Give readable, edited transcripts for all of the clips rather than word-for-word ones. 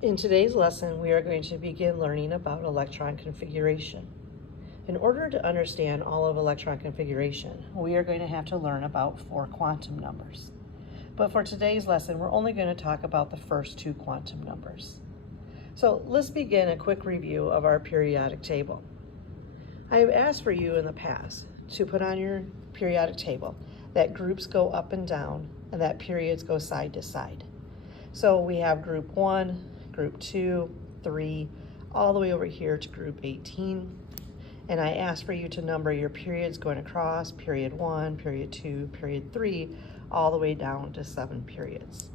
In today's lesson, we are going to begin learning about electron configuration. In order to understand all of electron configuration, we are going to have to learn about 4 quantum numbers. But for today's lesson, we're only going to talk about the first 2 quantum numbers. So let's begin a quick review of our periodic table. I have asked for you in the past to put on your periodic table that groups go up and down and that periods go side to side. So we have group 1, group 2, 3, all the way over here to group 18. And I asked for you to number your periods going across, period 1, period 2, period 3, all the way down to 7 periods.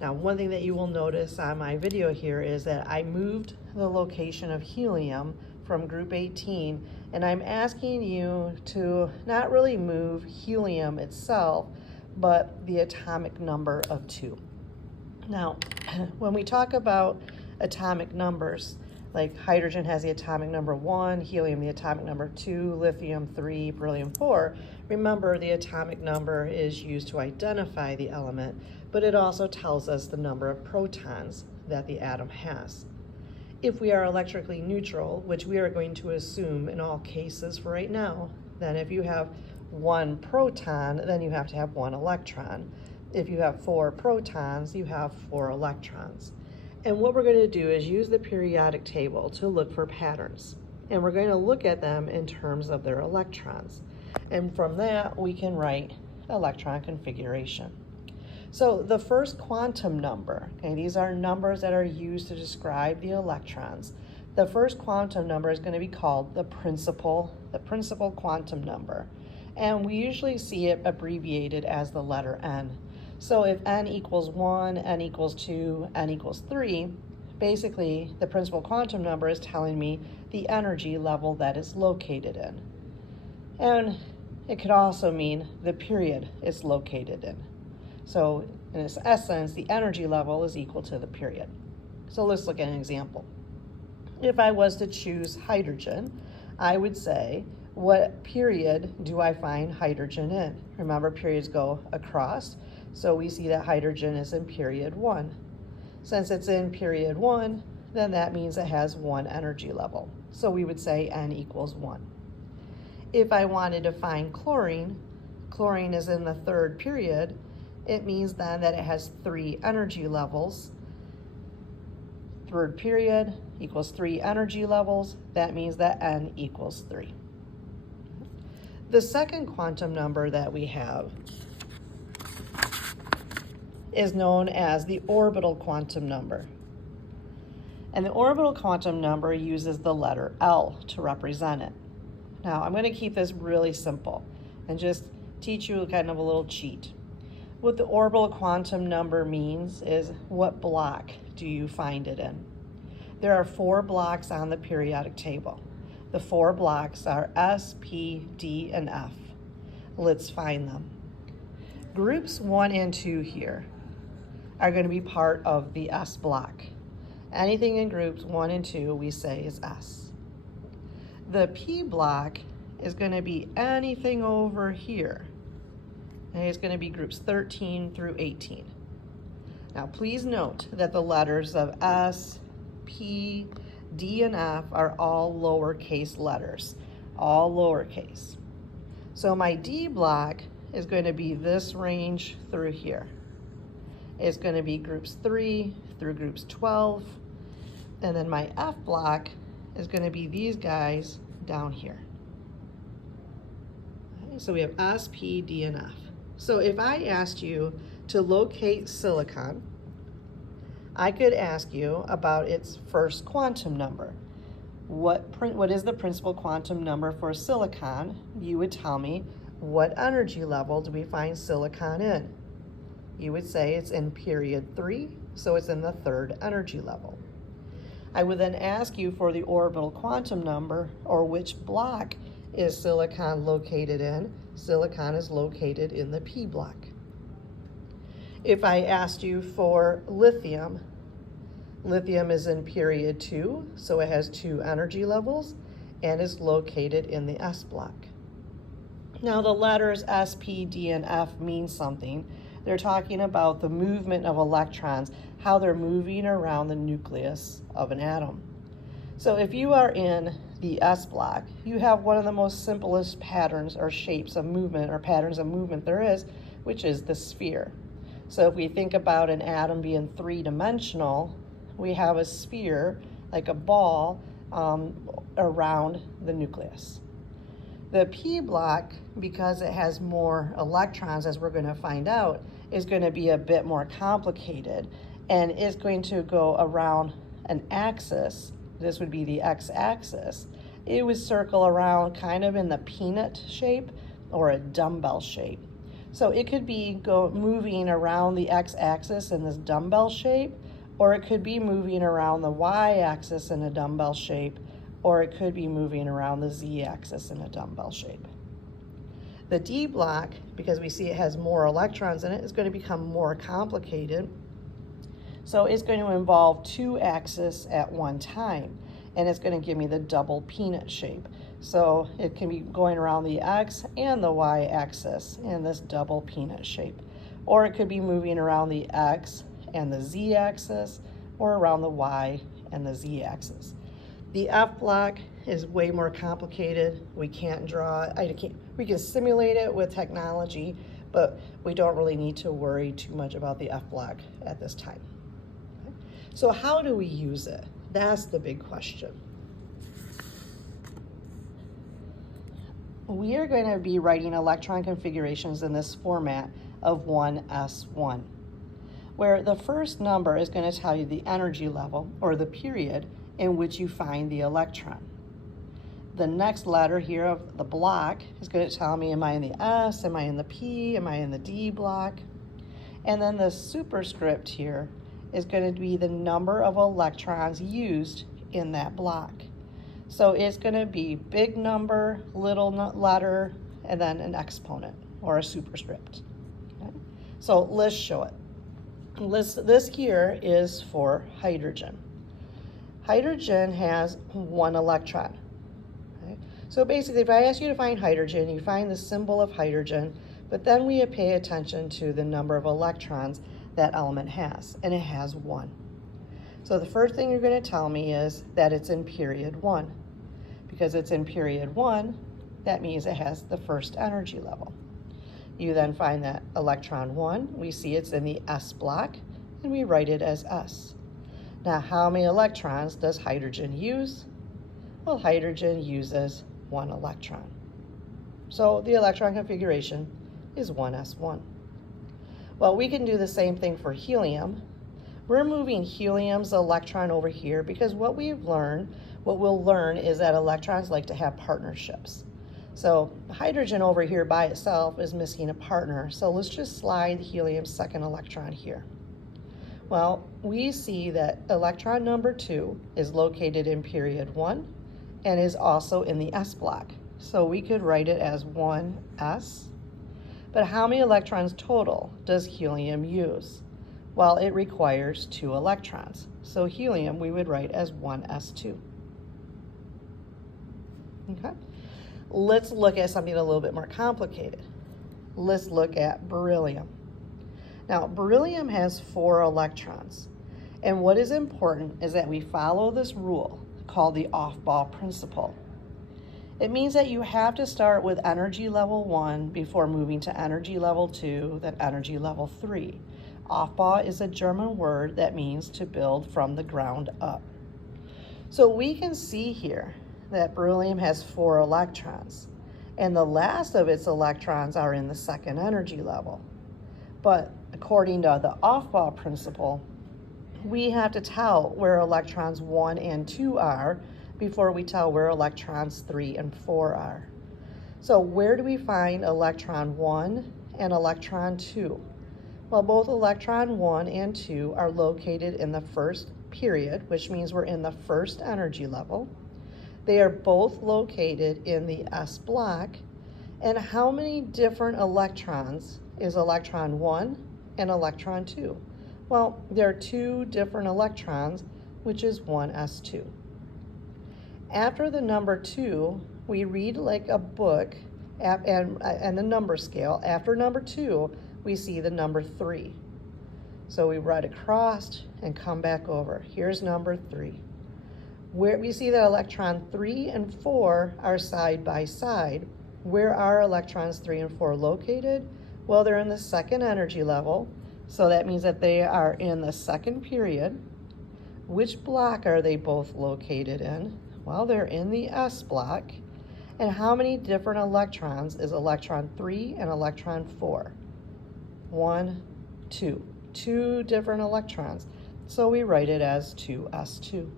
Now, one thing that you will notice on my video here is that I moved the location of helium from group 18, and I'm asking you to not really move helium itself, but the atomic number of 2. Now, when we talk about atomic numbers, like hydrogen has the atomic number 1, helium the atomic number 2, lithium 3, beryllium 4, remember the atomic number is used to identify the element, but it also tells us the number of protons that the atom has. If we are electrically neutral, which we are going to assume in all cases for right now, then if you have 1 proton, then you have to have 1 electron. If you have 4 protons, you have 4 electrons. And what we're going to do is use the periodic table to look for patterns. And we're going to look at them in terms of their electrons. And from that, we can write electron configuration. So the first quantum number, okay, these are numbers that are used to describe the electrons. The first quantum number is going to be called the principal quantum number. And we usually see it abbreviated as the letter N. So if n equals 1, n equals 2, n equals 3, basically the principal quantum number is telling me the energy level that is located in. And it could also mean the period it's located in. So in its essence, the energy level is equal to the period. So let's look at an example. If I was to choose hydrogen, I would say, what period do I find hydrogen in? Remember, periods go across. So we see that hydrogen is in period 1. Since it's in period 1, then that means it has 1 energy level. So we would say n equals 1. If I wanted to find chlorine, chlorine is in the 3rd period, it means then that it has 3 energy levels. 3rd period equals 3 energy levels. That means that n equals 3. The second quantum number that we have is known as the orbital quantum number. And the orbital quantum number uses the letter L to represent it. Now, I'm going to keep this really simple and just teach you kind of a little cheat. What the orbital quantum number means is what block do you find it in? There are 4 blocks on the periodic table. The 4 blocks are S, P, D, and F. Let's find them. Groups 1 and 2 here are going to be part of the S block. Anything in groups 1 and 2 we say is S. The P block is going to be anything over here. And it's going to be groups 13 through 18. Now please note that the letters of S, P, D, and F are all lowercase letters, all lowercase. So my D block is going to be this range through here. It's going to be groups 3 through groups 12. And then my F block is going to be these guys down here. Okay, so we have S, P, D, and F. So if I asked you to locate silicon, I could ask you about its first quantum number. What is the principal quantum number for silicon? You would tell me, what energy level do we find silicon in? You would say it's in period 3, so it's in the 3rd energy level. I would then ask you for the orbital quantum number, or which block is silicon located in. Silicon is located in the P block. If I asked you for lithium, lithium is in period 2, so it has 2 energy levels, and is located in the S block. Now the letters S, P, D, and F mean something. They're talking about the movement of electrons, how they're moving around the nucleus of an atom. So if you are in the S block, you have one of the most simplest patterns or shapes of movement or patterns of movement there is, which is the sphere. So if we think about an atom being three-dimensional, we have a sphere, like a ball, around the nucleus. The P block, because it has more electrons, as we're going to find out, is going to be a bit more complicated, and is going to go around an axis. This would be the x-axis. It would circle around kind of in the peanut shape or a dumbbell shape. So it could be moving around the x-axis in this dumbbell shape, or it could be moving around the y-axis in a dumbbell shape, or it could be moving around the z-axis in a dumbbell shape. The D block, because we see it has more electrons in it, is going to become more complicated. So it's going to involve two axes at one time, and it's going to give me the double peanut shape. So it can be going around the x and the y axis in this double peanut shape. Or it could be moving around the x and the z axis, or around the y and the z axis. The F block is way more complicated. We can't draw it. We can simulate it with technology, but we don't really need to worry too much about the F block at this time. Okay? So how do we use it? That's the big question. We are going to be writing electron configurations in this format of 1s1, where the first number is going to tell you the energy level, or the period, in which you find the electron. The next letter here of the block is going to tell me, am I in the S, am I in the P, am I in the D block? And then the superscript here is going to be the number of electrons used in that block. So it's going to be big number, little letter, and then an exponent or a superscript. Okay? So let's show it. This here is for hydrogen. Hydrogen has one electron. Okay? So basically, if I ask you to find hydrogen, you find the symbol of hydrogen, but then we pay attention to the number of electrons that element has, and it has one. So the first thing you're going to tell me is that it's in period 1. Because it's in period 1, that means it has the first energy level. You then find that electron 1, we see it's in the S block, and we write it as S. Now, how many electrons does hydrogen use? Well, hydrogen uses 1 electron. So the electron configuration is 1s1. Well, we can do the same thing for helium. We're moving helium's electron over here because what we'll learn is that electrons like to have partnerships. So hydrogen over here by itself is missing a partner. So let's just slide helium's second electron here. Well, we see that electron number 2 is located in period 1 and is also in the S block. So we could write it as 1s. But how many electrons total does helium use? Well, it requires 2 electrons. So helium we would write as 1s2. Okay. Let's look at something a little bit more complicated. Let's look at beryllium. Now, beryllium has 4 electrons, and what is important is that we follow this rule called the off-ball principle. It means that you have to start with energy level 1 before moving to energy level 2, then energy level 3. Aufbau is a German word that means to build from the ground up. So we can see here that beryllium has 4 electrons, and the last of its electrons are in the second energy level. But according to the Aufbau principle, we have to tell where electrons 1 and 2 are before we tell where electrons 3 and 4 are. So where do we find electron 1 and electron 2? Well, both electron 1 and 2 are located in the first period, which means we're in the first energy level. They are both located in the S block. And how many different electrons is electron 1 and electron 2? Well, there are 2 different electrons, which is 1s2. After the number 2, we read like a book and the number scale. After number 2, we see the number 3. So we write across and come back over. Here's number 3. Where we see that electron 3 and 4 are side by side. Where are electrons 3 and 4 located? Well, they're in the second energy level, so that means that they are in the second period. Which block are they both located in? Well, they're in the S block. And how many different electrons is electron 3 and electron 4? 1, 2. 2 different electrons. So we write it as 2s2.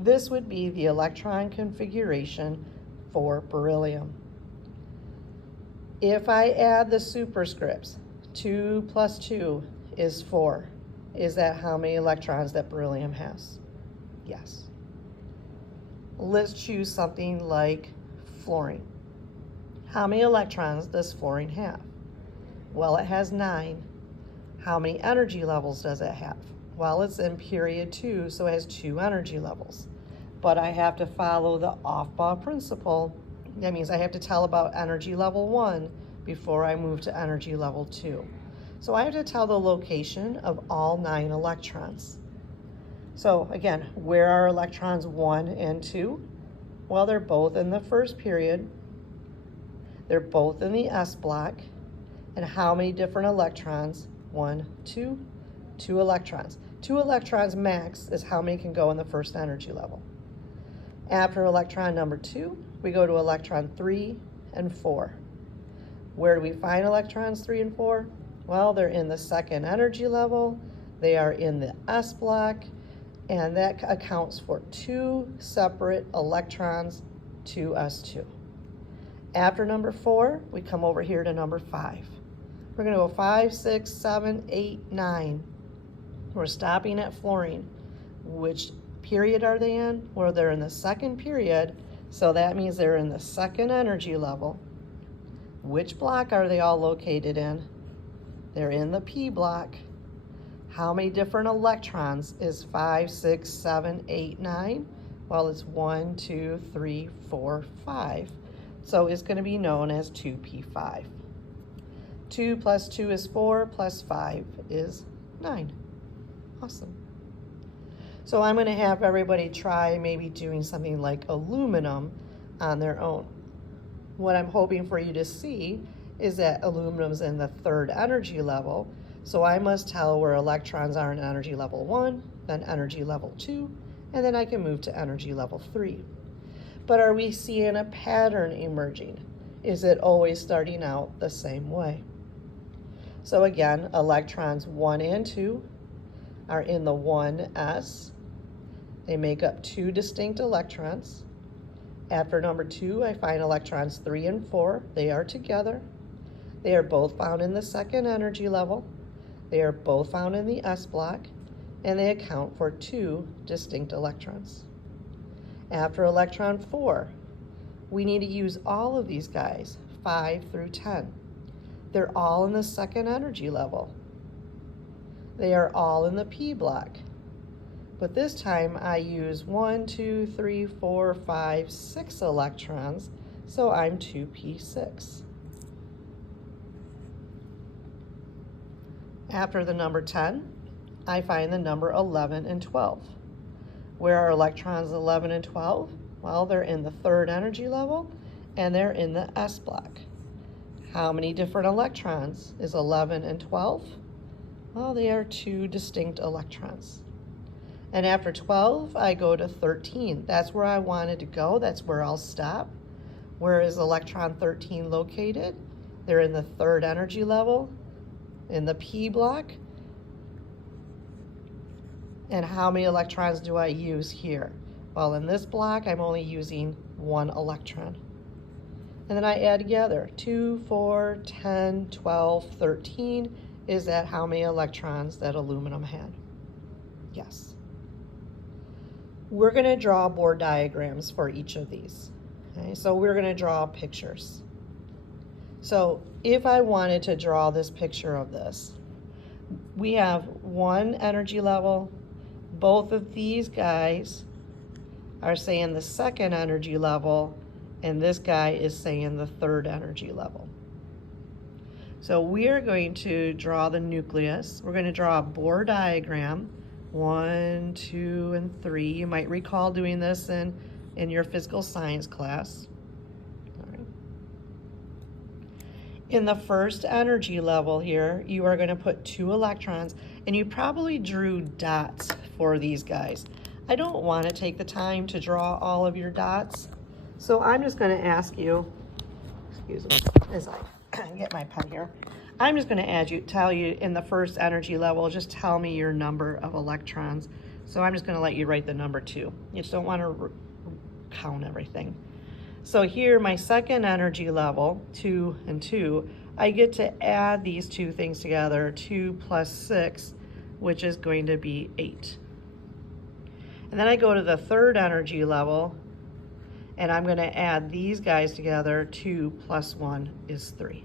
This would be the electron configuration for beryllium. If I add the superscripts, 2 plus 2 is 4. Is that how many electrons that beryllium has? Yes. Let's choose something like fluorine. How many electrons does fluorine have? Well, it has 9. How many energy levels does it have? Well, it's in period 2, so it has 2 energy levels. But I have to follow the off-ball principle. That means I have to tell about energy level 1 before I move to energy level 2. So I have to tell the location of all 9 electrons. So again, where are electrons 1 and 2? Well, they're both in the first period. They're both in the S block. And how many different electrons? 1, 2, 2 electrons. 2 electrons max is how many can go in the first energy level. After electron number 2, we go to electron 3 and 4. Where do we find electrons 3 and 4? Well, they're in the second energy level. They are in the S block, and that accounts for 2 separate electrons, 2s2. After number 4, we come over here to number 5. We're going to go 5, 6, 7, 8, 9. We're stopping at fluorine. Which period are they in? Well, they're in the second period, so that means they're in the second energy level. Which block are they all located in? They're in the P block. How many different electrons is 5, 6, 7, 8, 9? Well, it's 1, 2, 3, 4, 5. So it's going to be known as 2p5. 2 plus 2 is 4, plus 5 is 9. Awesome. So I'm going to have everybody try maybe doing something like aluminum on their own. What I'm hoping for you to see is that aluminum's in the third energy level, so I must tell where electrons are in energy level 1, then energy level 2, and then I can move to energy level 3. But are we seeing a pattern emerging? Is it always starting out the same way? So again, electrons 1 and 2 are in the 1s. They make up 2 distinct electrons. After number 2, I find electrons 3 and 4. They are together. They are both found in the second energy level. They are both found in the S block, and they account for 2 distinct electrons. After electron 4, we need to use all of these guys, 5 through 10. They're all in the second energy level. They are all in the P block. But this time I use 1, 2, 3, 4, 5, 6 electrons, so I'm 2p6. After the number 10, I find the number 11 and 12. Where are electrons 11 and 12? Well, they're in the third energy level, and they're in the S block. How many different electrons is 11 and 12? Well, they are 2 distinct electrons. And after 12, I go to 13. That's where I wanted to go. That's where I'll stop. Where is electron 13 located? They're in the third energy level, in the P block. And how many electrons do I use here? Well, in this block, I'm only using 1 electron. And then I add together 2, 4, 10, 12, 13. Is that how many electrons that aluminum had? Yes. We're going to draw board diagrams for each of these. Okay, so we're going to draw pictures. So if I wanted to draw this picture of this, we have 1 energy level. Both of these guys are saying the second energy level, and this guy is saying the third energy level. So we are going to draw the nucleus. We're going to draw a Bohr diagram, 1, 2, and 3. You might recall doing this in your physical science class. All right. In the first energy level here, you are going to put 2 electrons, and you probably drew dots for these guys. I don't want to take the time to draw all of your dots, so I'm just going to ask you, excuse me, as I get my pen here. I'm just going to tell you in the first energy level, just tell me your number of electrons. So I'm just going to let you write the number 2. You just don't want to count everything. So here, my second energy level, 2 and 2, I get to add these two things together, 2 plus 6, which is going to be 8. And then I go to the third energy level, and I'm going to add these guys together. 2 plus 1 is 3.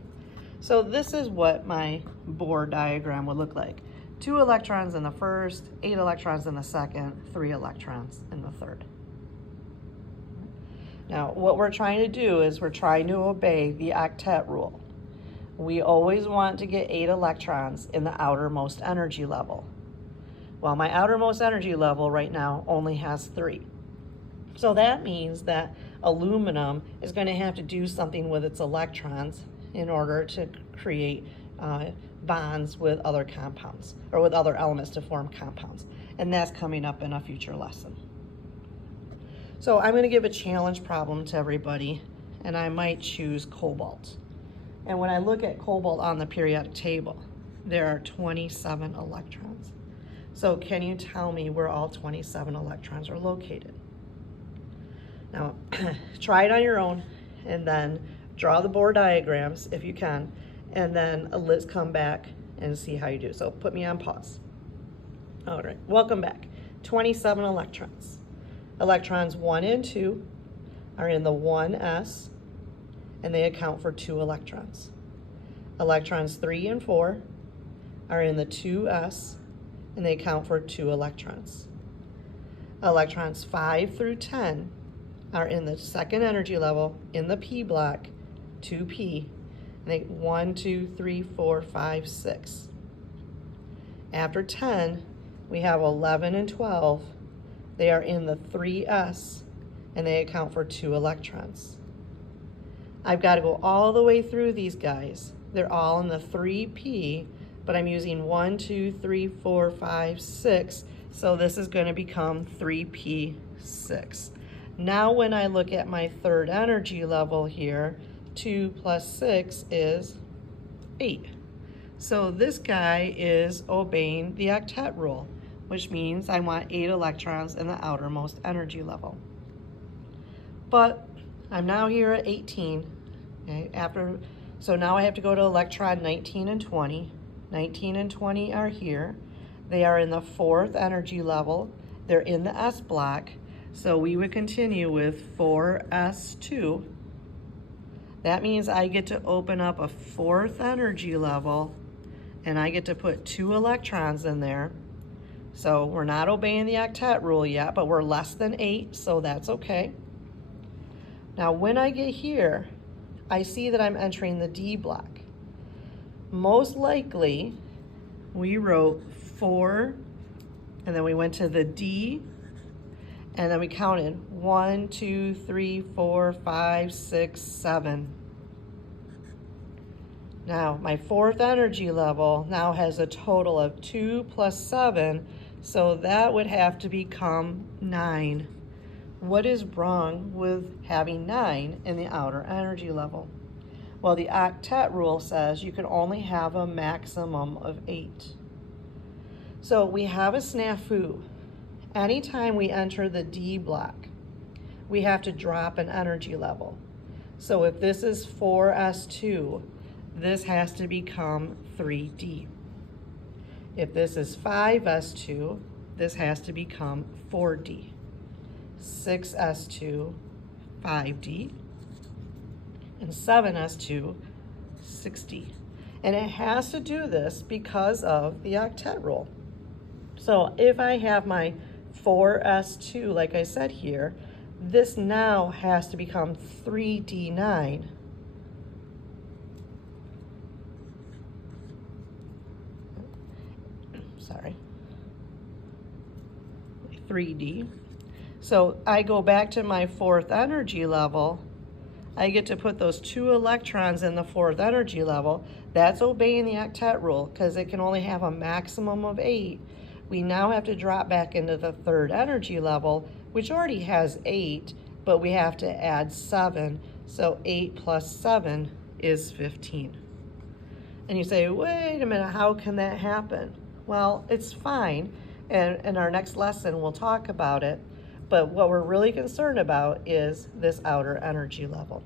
So this is what my Bohr diagram would look like. 2 electrons in the first, 8 electrons in the second, 3 electrons in the third. Now, what we're trying to do is we're trying to obey the octet rule. We always want to get 8 electrons in the outermost energy level. Well, my outermost energy level right now only has 3. So that means that aluminum is going to have to do something with its electrons in order to create bonds with other compounds, or with other elements to form compounds. And that's coming up in a future lesson. So I'm going to give a challenge problem to everybody, and I might choose cobalt. And when I look at cobalt on the periodic table, there are 27 electrons. So can you tell me where all 27 electrons are located? Now, try it on your own, and then draw the Bohr diagrams if you can, and then let's come back and see how you do. So put me on pause. All right, welcome back. 27 electrons. Electrons 1 and 2 are in the 1s, and they account for 2 electrons. Electrons 3 and 4 are in the 2s, and they account for 2 electrons. Electrons 5 through 10 are in the second energy level in the p block, 2p, and they 1, 2, 3, 4, 5, 6. After 10, we have 11 and 12. They are in the 3s, and they account for 2 electrons. I've got to go all the way through these guys. They're all in the 3p, but I'm using 1, 2, 3, 4, 5, 6, so this is going to become 3p6. Now when I look at my third energy level here, 2 plus 6 is 8. So this guy is obeying the octet rule, which means I want 8 electrons in the outermost energy level. But I'm now here at 18. Okay, so now I have to go to electron 19 and 20. 19 and 20 are here. They are in the fourth energy level. They're in the S block. So we would continue with 4s2. That means I get to open up a fourth energy level, and I get to put 2 electrons in there. So we're not obeying the octet rule yet, but we're less than 8, so that's okay. Now when I get here, I see that I'm entering the D block. Most likely, we wrote 4, and then we went to the D, and then we counted 1, 2, 3, 4, 5, 6, 7. Now, my fourth energy level now has a total of 2 plus 7, so that would have to become 9. What is wrong with having 9 in the outer energy level? Well, the octet rule says you can only have a maximum of 8. So we have a snafu. Anytime we enter the D block, we have to drop an energy level. So if this is 4s2, this has to become 3d. If this is 5s2, this has to become 4d. 6s2, 5d, and 7s2, 6d. And it has to do this because of the octet rule. So if I have my 4s2, like I said here, this now has to become 3d9. 3D. So I go back to my fourth energy level. I get to put those 2 electrons in the fourth energy level. That's obeying the octet rule because it can only have a maximum of 8. We now have to drop back into the third energy level, which already has 8, but we have to add 7. So 8 plus 7 is 15. And you say, wait a minute, how can that happen? Well, it's fine. And in our next lesson, we'll talk about it. But what we're really concerned about is this outer energy level.